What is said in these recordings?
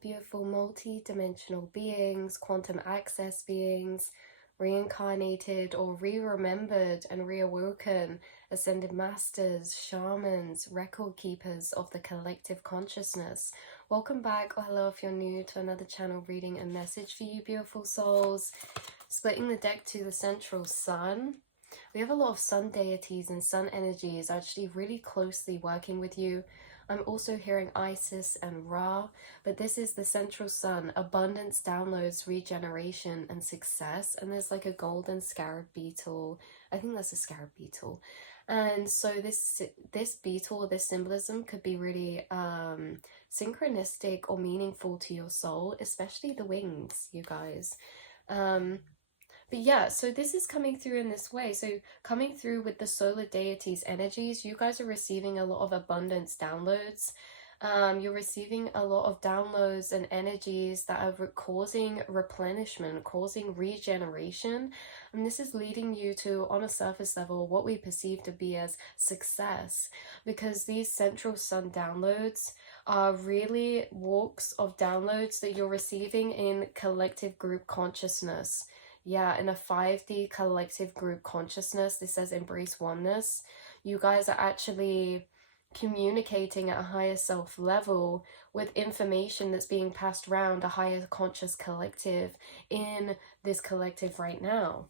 beautiful multi-dimensional beings, quantum access beings, reincarnated or re-remembered and reawoken, ascended masters, shamans, record keepers of the collective consciousness. Welcome back, or hello if you're new to another channel reading a message for you, beautiful souls. Splitting the deck to the central sun. We have a lot of sun deities and sun energies actually really closely working with you. I'm also hearing Isis and Ra, but this is the central sun, abundance, downloads, regeneration, and success. And there's like a golden scarab beetle. I think that's a scarab beetle. And so this beetle, this symbolism could be really synchronistic or meaningful to your soul, especially the wings, you guys. But yeah, so this is coming through in this way. So coming through with the solar deities' energies, you guys are receiving a lot of abundance downloads. You're receiving a lot of downloads and energies that are causing replenishment, causing regeneration. And this is leading you to, on a surface level, what we perceive to be as success. Because these central sun downloads are really walks of downloads that you're receiving in collective group consciousness. Yeah, in a 5D collective group consciousness, this says embrace oneness. You guys are actually communicating at a higher self level with information that's being passed around a higher conscious collective in this collective right now.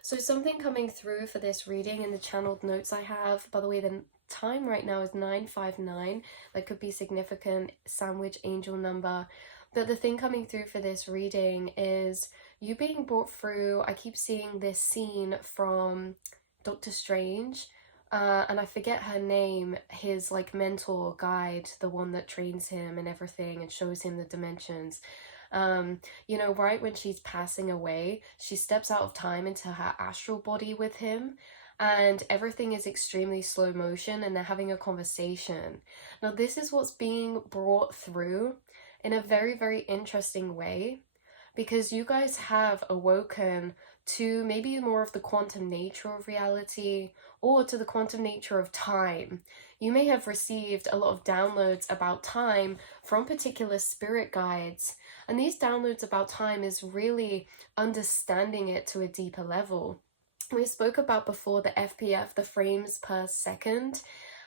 So something coming through for this reading in the channeled notes I have, by the way, the time right now is 959. That could be significant sandwich angel number. But the thing coming through for this reading is you being brought through. I keep seeing this scene from Doctor Strange, and I forget her name, his like mentor guide, the one that trains him and everything and shows him the dimensions. You know, right when she's passing away, she steps out of time into her astral body with him, and everything is extremely slow motion and they're having a conversation. Now this is what's being brought through in a very, very interesting way, because you guys have awoken to maybe more of the quantum nature of reality or to the quantum nature of time. You may have received a lot of downloads about time from particular spirit guides, and these downloads about time is really understanding it to a deeper level. We spoke about before the FPF, the frames per second,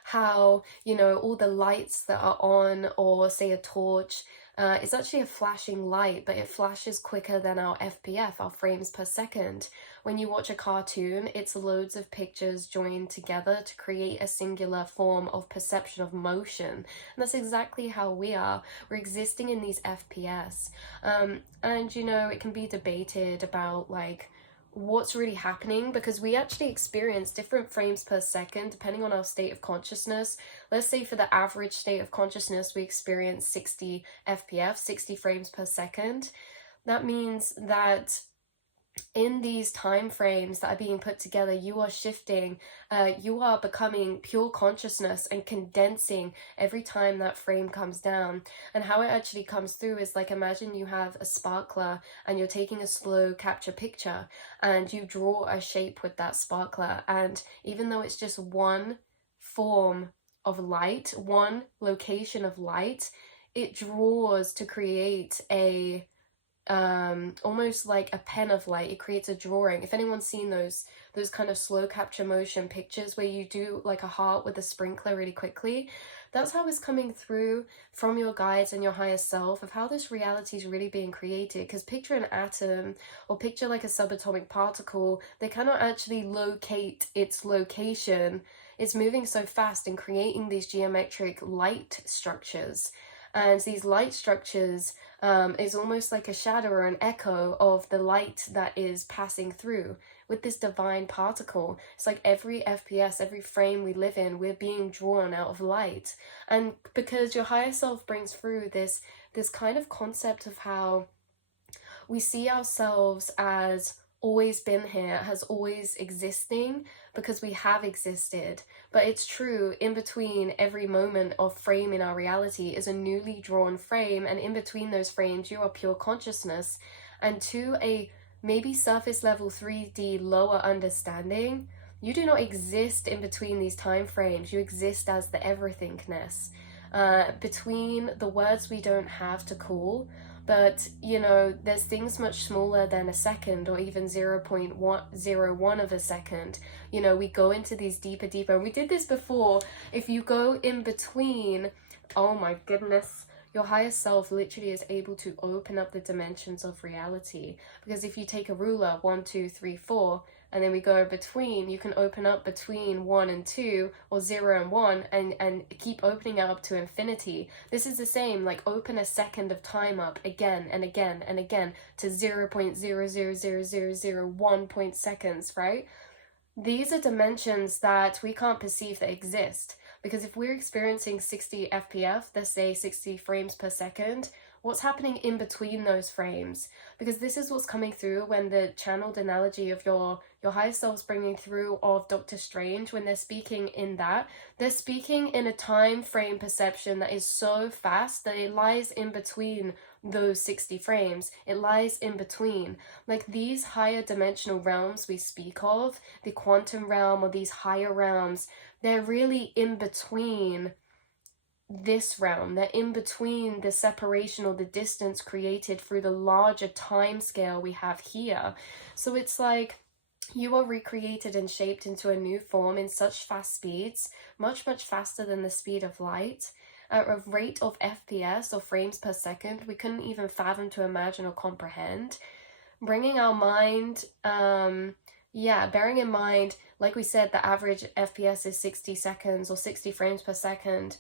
how, you know, all the lights that are on, or say a torch, it's actually a flashing light, but it flashes quicker than our FPF, our frames per second. When you watch a cartoon, it's loads of pictures joined together to create a singular form of perception of motion. And that's exactly how we are. We're existing in these FPS. And, you know, it can be debated about, like, what's really happening, because we actually experience different frames per second depending on our state of consciousness. Let's say for the average state of consciousness we experience 60 fps, 60 frames per second. That means that in these time frames that are being put together, you are shifting, you are becoming pure consciousness and condensing every time that frame comes down. And how it actually comes through is like, imagine you have a sparkler and you're taking a slow capture picture and you draw a shape with that sparkler, and even though it's just one form of light, one location of light, it draws to create a almost like a pen of light. It creates a drawing. If anyone's seen those kind of slow capture motion pictures where you do like a heart with a sprinkler really quickly, that's how it's coming through from your guides and your higher self, of how this reality is really being created. Because picture an atom, or picture like a subatomic particle, they cannot actually locate its location. It's moving so fast and creating these geometric light structures. And these light structures is almost like a shadow or an echo of the light that is passing through with this divine particle. It's like every FPS, every frame we live in, we're being drawn out of light. And because your higher self brings through this kind of concept of how we see ourselves as always been here, has always existing, because we have existed. But it's true, in between every moment of frame in our reality is a newly drawn frame, and in between those frames you are pure consciousness. And to a maybe surface level 3D lower understanding, you do not exist in between these time frames. You exist as the everythingness. between the words we don't have to call. But, you know, there's things much smaller than a second, or even 0.101 of a second. You know, we go into these deeper, and we did this before. If you go in between, oh my goodness, your higher self literally is able to open up the dimensions of reality. Because if you take a ruler, 1, 2, 3, 4, and then we go between, you can open up between 1 and 2, or 0 and 1, and keep opening it up to infinity. This is the same, like open a second of time up again and again and again to 0.0000001 point seconds, right? These are dimensions that we can't perceive that exist. Because if we're experiencing 60 FPF, let's say 60 frames per second, what's happening in between those frames? Because this is what's coming through when the channeled analogy of your higher self's bringing through of Doctor Strange, when they're speaking in that, they're speaking in a time frame perception that is so fast that it lies in between those 60 frames. It lies in between. Like these higher dimensional realms we speak of, the quantum realm or these higher realms, they're really in between this realm. They're in between the separation or the distance created through the larger time scale we have here. So it's like you are recreated and shaped into a new form in such fast speeds, much faster than the speed of light, at a rate of FPS or frames per second we couldn't even fathom to imagine or comprehend. Bringing our mind, bearing in mind, like we said, the average FPS is 60 seconds or 60 frames per second.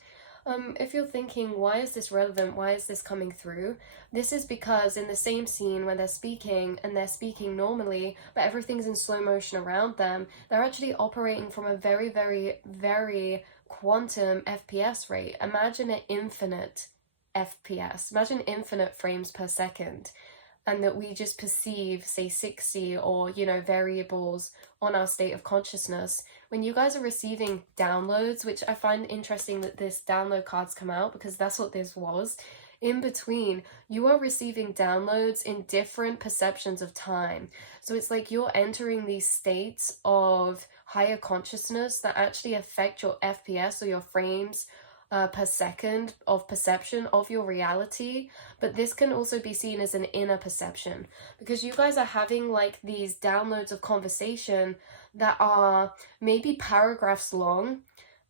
If you're thinking, why is this relevant? Why is this coming through? This is because in the same scene when they're speaking, and they're speaking normally, but everything's in slow motion around them, they're actually operating from a very, very, very quantum FPS rate. Imagine an infinite FPS. Imagine infinite frames per second. And that we just perceive, say, 60 or, you know, variables on our state of consciousness. When you guys are receiving downloads, which I find interesting that this download cards come out, because that's what this was, in between, you are receiving downloads in different perceptions of time. So it's like you're entering these states of higher consciousness that actually affect your FPS or your frames per second of perception of your reality. But this can also be seen as an inner perception, because you guys are having like these downloads of conversation that are maybe paragraphs long,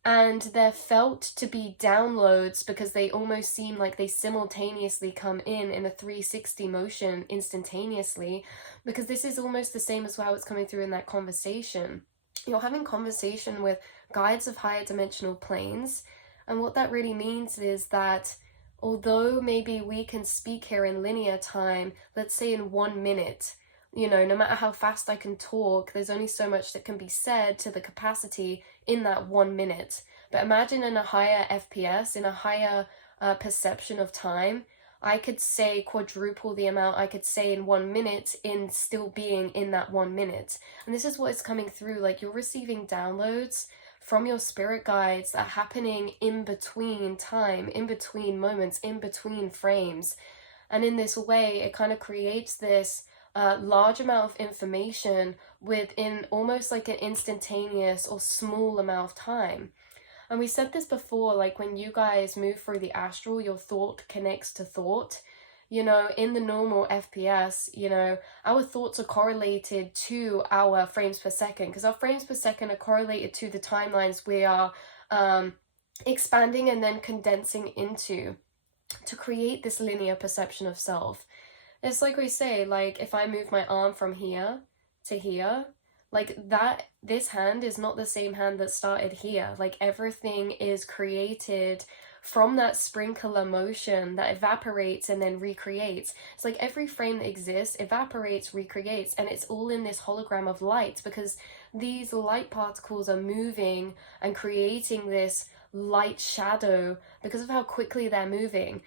and they're felt to be downloads because they almost seem like they simultaneously come in a 360 motion instantaneously, because this is almost the same as how it's coming through in that conversation. You're having conversation with guides of higher dimensional planes. And what that really means is that although maybe we can speak here in linear time, let's say in 1 minute, you know, no matter how fast I can talk, there's only so much that can be said to the capacity in that 1 minute. But imagine in a higher FPS, in a higher perception of time, I could say quadruple the amount I could say in 1 minute in still being in that 1 minute. And this is what is coming through, like you're receiving downloads from your spirit guides that are happening in between time, in between moments, in between frames. And in this way, it kind of creates this large amount of information within almost like an instantaneous or small amount of time. And we said this before, like when you guys move through the astral, your thought connects to thought. You know, in the normal FPS, you know, our thoughts are correlated to our frames per second, because our frames per second are correlated to the timelines we are expanding and then condensing into to create this linear perception of self. It's like we say, like if I move my arm from here to here, like that, this hand is not the same hand that started here. Like everything is created from that sprinkler motion that evaporates and then recreates. It's like every frame that exists evaporates, recreates, and it's all in this hologram of light, because these light particles are moving and creating this light shadow because of how quickly they're moving.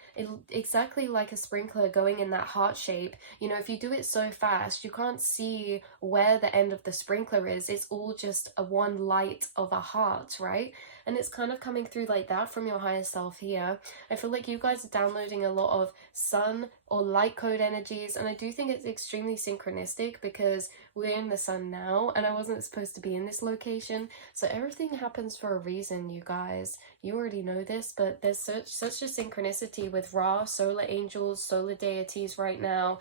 Exactly like a sprinkler going in that heart shape. You know, if you do it so fast, you can't see where the end of the sprinkler is. It's all just a one light of a heart, right? and it's kind of coming through like that from your higher self here. I feel like you guys are downloading a lot of sun or light code energies, and I do think it's extremely synchronistic because we're in the sun now and I wasn't supposed to be in this location, so everything happens for a reason, you guys. You already know this, but there's such a synchronicity with Ra, solar angels, solar deities right now.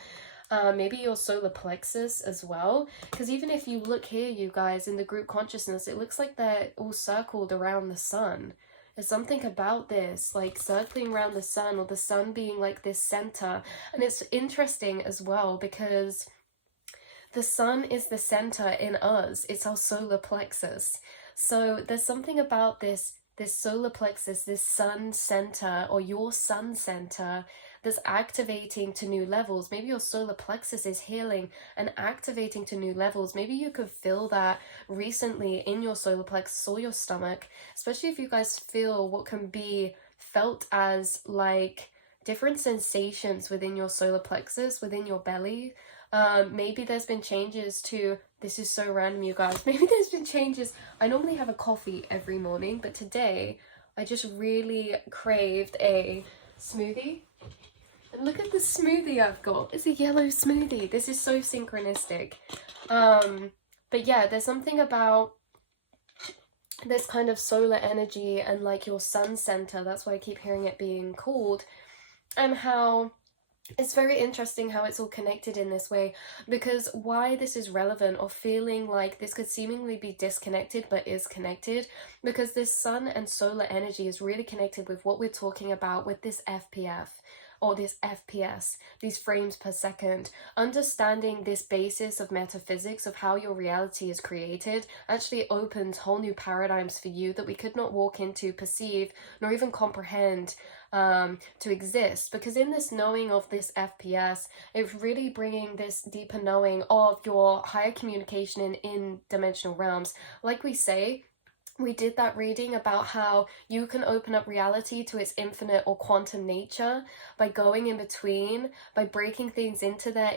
Maybe your solar plexus as well, because even if you look here, you guys, in the group consciousness, it looks like they're all circled around the sun. There's something about this, like circling around the sun, or the sun being like this center. And it's interesting as well because the sun is the center in us. It's our solar plexus. So there's something about this solar plexus, this sun center, or your sun center, that's activating to new levels. Maybe your solar plexus is healing and activating to new levels. Maybe you could feel that recently in your solar plexus or your stomach, especially if you guys feel what can be felt as like different sensations within your solar plexus, within your belly. Maybe there's been changes to, this is so random, you guys, maybe there's been changes. I normally have a coffee every morning, but today I just really craved a smoothie. And look at the smoothie I've got. It's a yellow smoothie. This is so synchronistic. But yeah, there's something about this kind of solar energy and like your sun center. That's why I keep hearing it being called. And how it's very interesting how it's all connected in this way, because why this is relevant, or feeling like this could seemingly be disconnected but is connected, because this sun and solar energy is really connected with what we're talking about with this FPF, or this FPS, these frames per second. Understanding this basis of metaphysics, of how your reality is created, actually opens whole new paradigms for you that we could not walk into, perceive, nor even comprehend to exist. Because in this knowing of this FPS, it's really bringing this deeper knowing of your higher communication in dimensional realms. Like we say, we did that reading about how you can open up reality to its infinite or quantum nature by going in between, by breaking things into their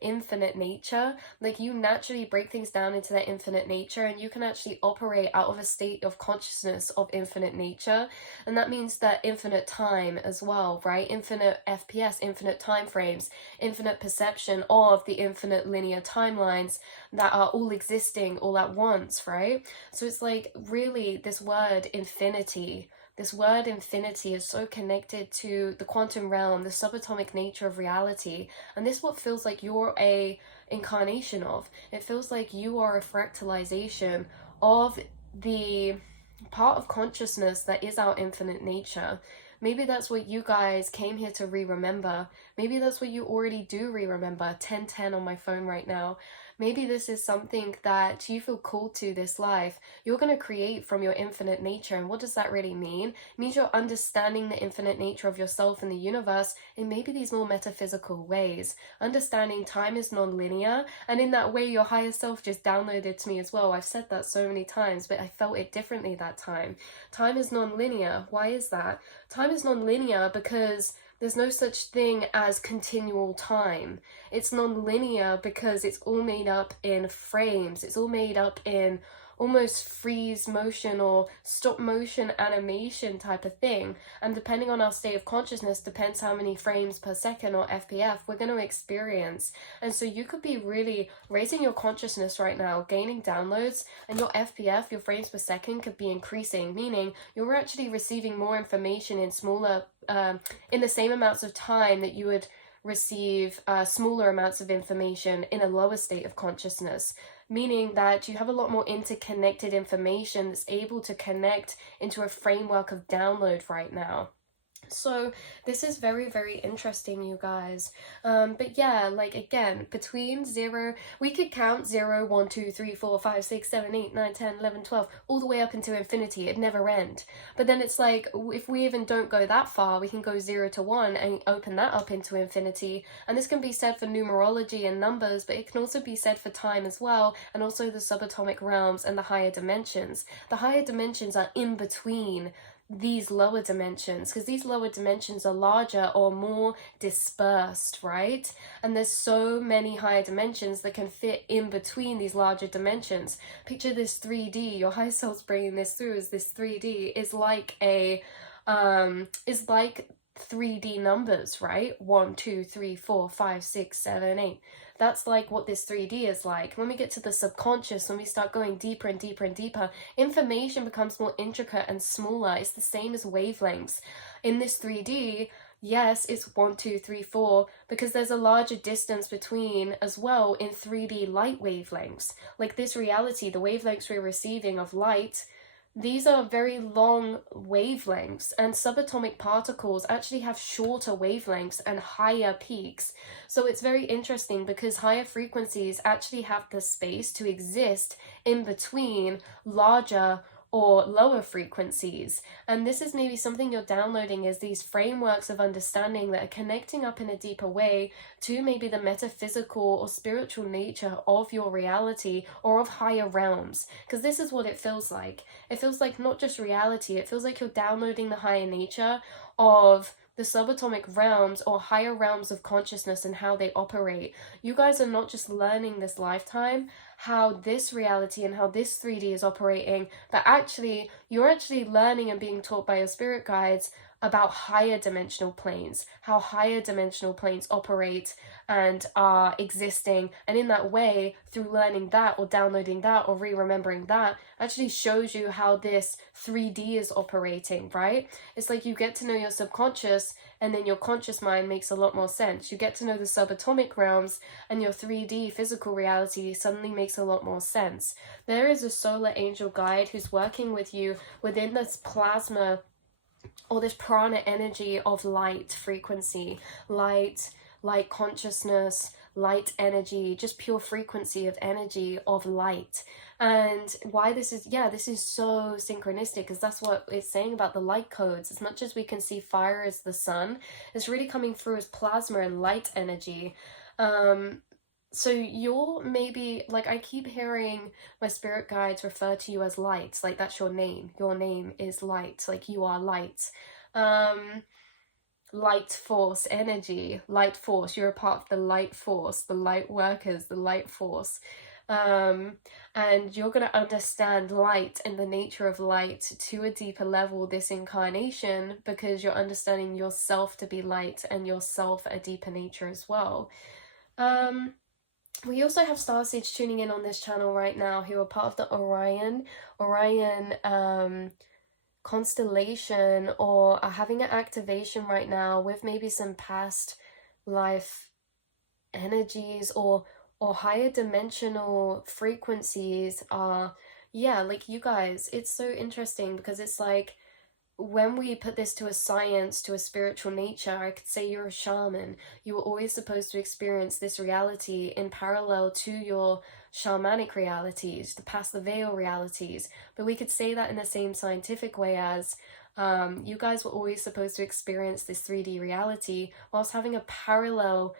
infinite nature. Like, you naturally break things down into their infinite nature, and you can actually operate out of a state of consciousness of infinite nature. And that means that infinite time as well, right? Infinite FPS, infinite time frames, infinite perception of the infinite linear timelines that are all existing all at once, right? So it's like, really, this word infinity is so connected to the quantum realm, the subatomic nature of reality, and this is what feels like you're a incarnation of. It feels like you are a fractalization of the part of consciousness that is our infinite nature. Maybe that's what you guys came here to re-remember. Maybe that's what you already do re-remember. 1010 on my phone right now. Maybe this is something that you feel called to this life. You're going to create from your infinite nature. And what does that really mean? It means you're understanding the infinite nature of yourself and the universe in maybe these more metaphysical ways. Understanding time is non-linear. And in that way, your higher self just downloaded to me as well. I've said that so many times, but I felt it differently that time. Time is non-linear. Why is that? Time is non-linear because there's no such thing as continual time. It's non-linear because it's all made up in frames. It's all made up in almost freeze motion or stop motion animation type of thing. And depending on our state of consciousness, depends how many frames per second or FPF we're going to experience. And so you could be really raising your consciousness right now, gaining downloads, and your FPF, your frames per second, could be increasing, meaning you're actually receiving more information in smaller, in the same amounts of time that you would receive smaller amounts of information in a lower state of consciousness, meaning that you have a lot more interconnected information that's able to connect into a framework of download right now. So this is very, very interesting, you guys. But yeah, like, again, between 0, we could count 0, 1, 2, 3, 4, 5, 6, 7, 8, 9, 10, 11, 12, all the way up into infinity. It'd never end. But then it's like, if we even don't go that far, we can go 0 to 1 and open that up into infinity. And this can be said for numerology and numbers, but it can also be said for time as well, and also the subatomic realms and the higher dimensions. The higher dimensions are in between these lower dimensions, because these lower dimensions are larger or more dispersed, right? And there's so many higher dimensions that can fit in between these larger dimensions. Picture this 3D, your higher self's bringing this through, is this 3D is like a is like 3D numbers, right? 1, 2, 3, 4, 5, 6, 7, 8. That's like what this 3D is like. When we get to the subconscious, when we start going deeper and deeper and deeper, information becomes more intricate and smaller. It's the same as wavelengths. In this 3D, yes, it's 1, 2, 3, 4, because there's a larger distance between as well in 3D light wavelengths. Like this reality, the wavelengths we're receiving of light, these are very long wavelengths, and subatomic particles actually have shorter wavelengths and higher peaks. So it's very interesting because higher frequencies actually have the space to exist in between larger or lower frequencies. And this is maybe something you're downloading, is these frameworks of understanding that are connecting up in a deeper way to maybe the metaphysical or spiritual nature of your reality or of higher realms. Because this is what it feels like. It feels like not just reality, it feels like you're downloading the higher nature of the subatomic realms or higher realms of consciousness and how they operate. You guys are not just learning this lifetime how this reality and how this 3D is operating, but actually you're actually learning and being taught by your spirit guides about higher dimensional planes, how higher dimensional planes operate and are existing. And in that way, through learning that or downloading that or re-remembering that, actually shows you how this 3D is operating, right? It's like you get to know your subconscious, and then your conscious mind makes a lot more sense. You get to know the subatomic realms, and your 3D physical reality suddenly makes a lot more sense. There is a solar angel guide who's working with you within this plasma or this prana energy of light frequency, light consciousness, light energy, just pure frequency of energy of light. And why this is, this is so synchronistic, because that's what it's saying about the light codes. As much as we can see fire as the sun, it's really coming through as plasma and light energy. So you're maybe, like, I keep hearing my spirit guides refer to you as light, like that's your name is light, like you are light. Light force energy, light force, you're a part of the light force, the light workers, the light force. And you're going to understand light and the nature of light to a deeper level this incarnation, because you're understanding yourself to be light and yourself a deeper nature as well. We also have starseeds tuning in on this channel right now who are part of the Orion constellation, or are having an activation right now with maybe some past life energies or higher dimensional frequencies. Like you guys, it's so interesting because it's like, when we put this to a science, to a spiritual nature, I could say you're a shaman. You were always supposed to experience this reality in parallel to your shamanic realities, the past the veil realities. But we could say that in the same scientific way as you guys were always supposed to experience this 3D reality whilst having a parallel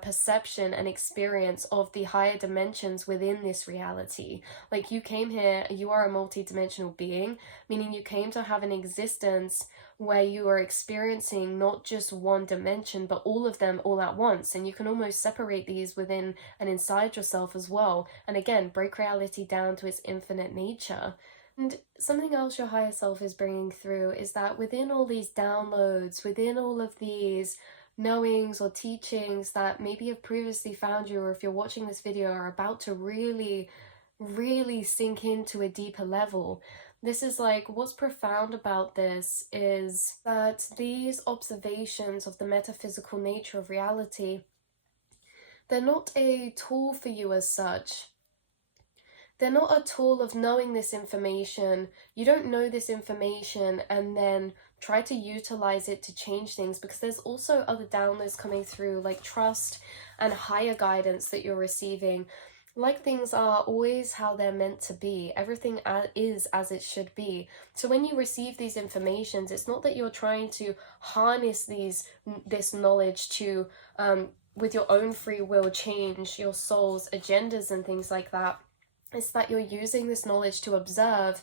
perception and experience of the higher dimensions within this reality. Like, you came here, you are a multi-dimensional being, meaning you came to have an existence where you are experiencing not just one dimension, but all of them all at once. And you can almost separate these within and inside yourself as well. And again, break reality down to its infinite nature. And something else your higher self is bringing through is that within all these downloads, within all of these knowings or teachings that maybe have previously found you, or if you're watching this video are about to really sink into a deeper level, this is like, what's profound about this is that these observations of the metaphysical nature of reality, they're not a tool for you as such. They're not a tool of knowing this information. You don't know this information and then try to utilize it to change things, because there's also other downloads coming through, like trust and higher guidance that you're receiving. Like, things are always how they're meant to be. Everything is as it should be. So when you receive these informations, it's not that you're trying to harness this knowledge to, with your own free will, change your soul's agendas and things like that. It's that you're using this knowledge to observe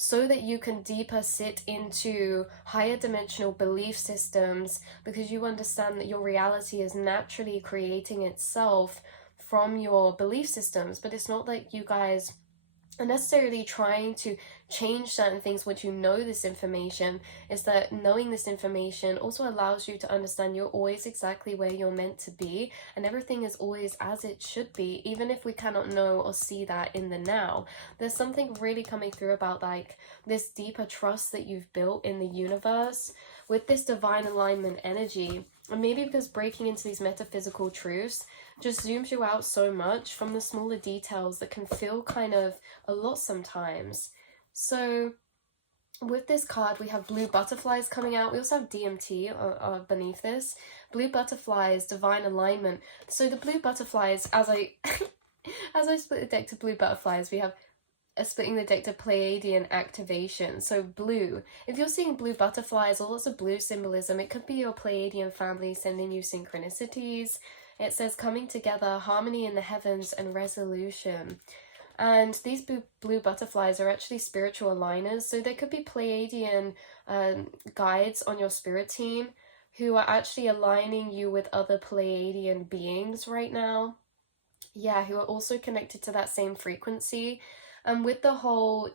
so that you can deeper sit into higher dimensional belief systems, because you understand that your reality is naturally creating itself from your belief systems. But it's not like you guys are necessarily trying to change certain things once you know this information. Is that knowing this information also allows you to understand you're always exactly where you're meant to be, and everything is always as it should be, even if we cannot know or see that in the now. There's something really coming through about like this deeper trust that you've built in the universe with this divine alignment energy. And maybe because breaking into these metaphysical truths just zooms you out so much from the smaller details that can feel kind of a lot sometimes. So with this card, we have blue butterflies coming out. We also have DMT beneath this. Blue butterflies, divine alignment. So the blue butterflies, as I as I split the deck to blue butterflies, we have splitting the deck to Pleiadian activation. So blue, if you're seeing blue butterflies or lots of blue symbolism, it could be your Pleiadian family sending you synchronicities. It says coming together, harmony in the heavens, and resolution. And these blue butterflies are actually spiritual aligners. So there could be Pleiadian guides on your spirit team who are actually aligning you with other Pleiadian beings right now. Yeah, who are also connected to that same frequency. And with the whole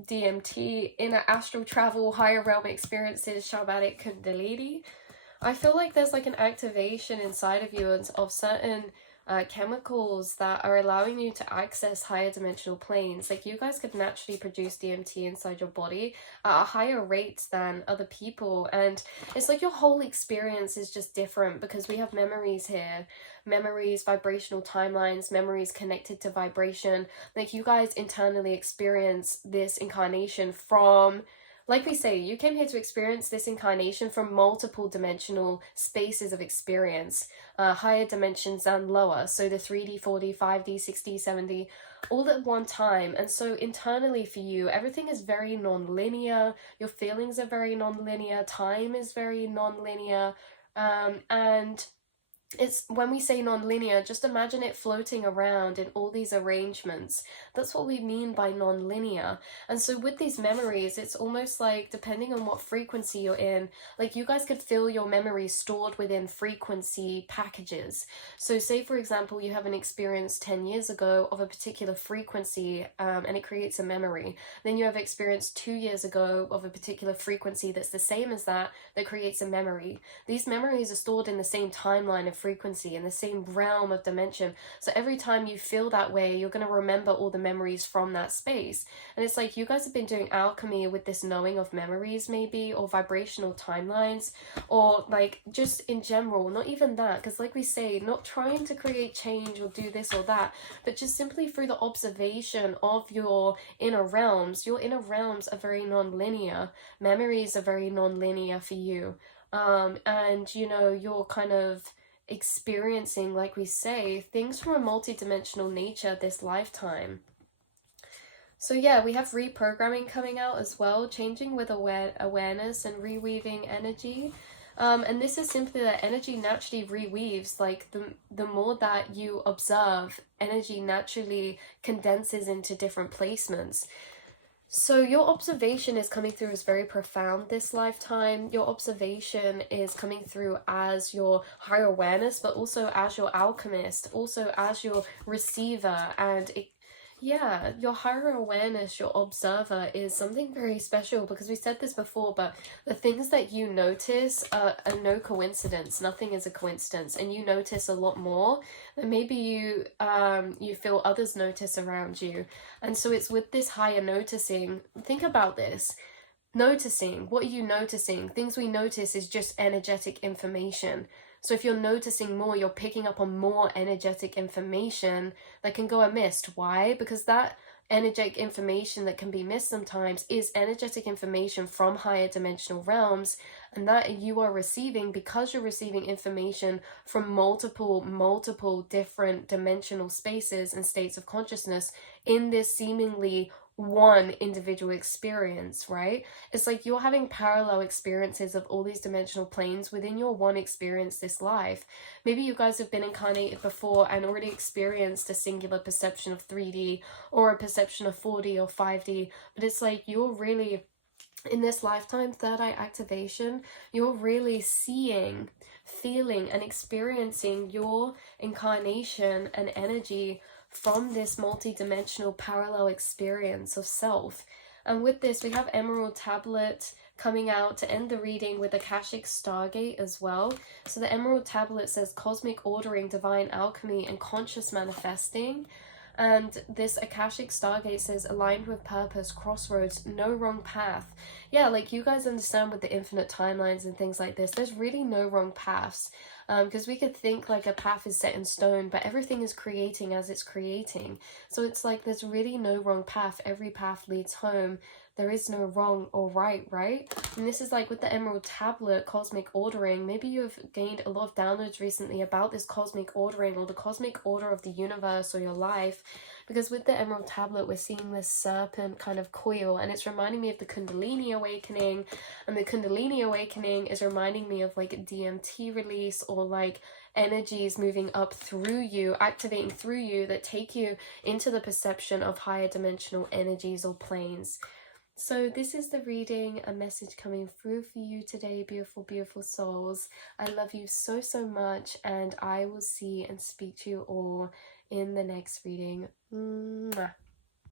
DMT, inner astral travel, higher realm experiences, shamanic Kundalini, I feel like there's like an activation inside of you of certain chemicals that are allowing you to access higher dimensional planes. Like you guys could naturally produce DMT inside your body at a higher rate than other people, and it's like your whole experience is just different because we have memories here, memories, vibrational timelines, memories connected to vibration. Like you guys internally experience this incarnation from, like we say, you came here to experience this incarnation from multiple dimensional spaces of experience, higher dimensions and lower. So the 3D, 4D, 5D, 6D, 7D, all at one time. And so internally for you, everything is very non-linear. Your feelings are very non-linear. Time is very non-linear. And it's, when we say non-linear, just imagine it floating around in all these arrangements. That's what we mean by non-linear. And so with these memories, it's almost like, depending on what frequency you're in, like you guys could feel your memories stored within frequency packages. So say for example you have an experience 10 years ago of a particular frequency, and it creates a memory. Then you have experience 2 years ago of a particular frequency that's the same as that creates a memory. These memories are stored in the same timeline of frequency, in the same realm of dimension. So every time you feel that way, you're going to remember all the memories from that space. And it's like you guys have been doing alchemy with this knowing of memories, maybe, or vibrational timelines, or like just in general, not even that, because like we say, not trying to create change or do this or that, but just simply through the observation of your inner realms. Your inner realms are very non-linear. Memories are very non-linear for you. And you know, you're kind of experiencing, like we say, things from a multi-dimensional nature this lifetime. So yeah, we have reprogramming coming out as well, changing with awareness and reweaving energy. And this is simply that energy naturally reweaves. Like the more that you observe, energy naturally condenses into different placements. So your observation is coming through as very profound this lifetime. Your observation is coming through as your higher awareness, but also as your alchemist, also as your receiver. And yeah, your higher awareness, your observer, is something very special, because we said this before, but the things that you notice are no coincidence. Nothing is a coincidence, and you notice a lot more than maybe you feel others notice around you. And so it's with this higher noticing. Think about this. Noticing. What are you noticing? Things we notice is just energetic information. So if you're noticing more, you're picking up on more energetic information that can go amiss. Why? Because that energetic information that can be missed sometimes is energetic information from higher dimensional realms, and that you are receiving because you're receiving information from multiple different dimensional spaces and states of consciousness in this seemingly one individual experience, right? It's like you're having parallel experiences of all these dimensional planes within your one experience this life. Maybe you guys have been incarnated before and already experienced a singular perception of 3D or a perception of 4D or 5D, but it's like you're really, in this lifetime, third eye activation, you're really seeing, feeling, and experiencing your incarnation and energy from this multi-dimensional parallel experience of self. And with this, we have Emerald Tablet coming out to end the reading with Akashic Stargate as well. So the Emerald Tablet says cosmic ordering, divine alchemy, and conscious manifesting. And this Akashic Stargate says aligned with purpose, crossroads, no wrong path. Yeah, like you guys understand with the infinite timelines and things like this, there's really no wrong paths. Because we could think like a path is set in stone, but everything is creating as it's creating. So it's like there's really no wrong path. Every path leads home. There is no wrong or right, right? And this is like with the Emerald Tablet, cosmic ordering. Maybe you've gained a lot of downloads recently about this cosmic ordering or the cosmic order of the universe or your life. Because with the Emerald Tablet, we're seeing this serpent kind of coil, and it's reminding me of the Kundalini awakening. And the Kundalini awakening is reminding me of like DMT release or like energies moving up through you, activating through you that take you into the perception of higher dimensional energies or planes. So this is the reading, a message coming through for you today, beautiful, beautiful souls. I love you so, so much, and I will see and speak to you all in the next reading. Mwah.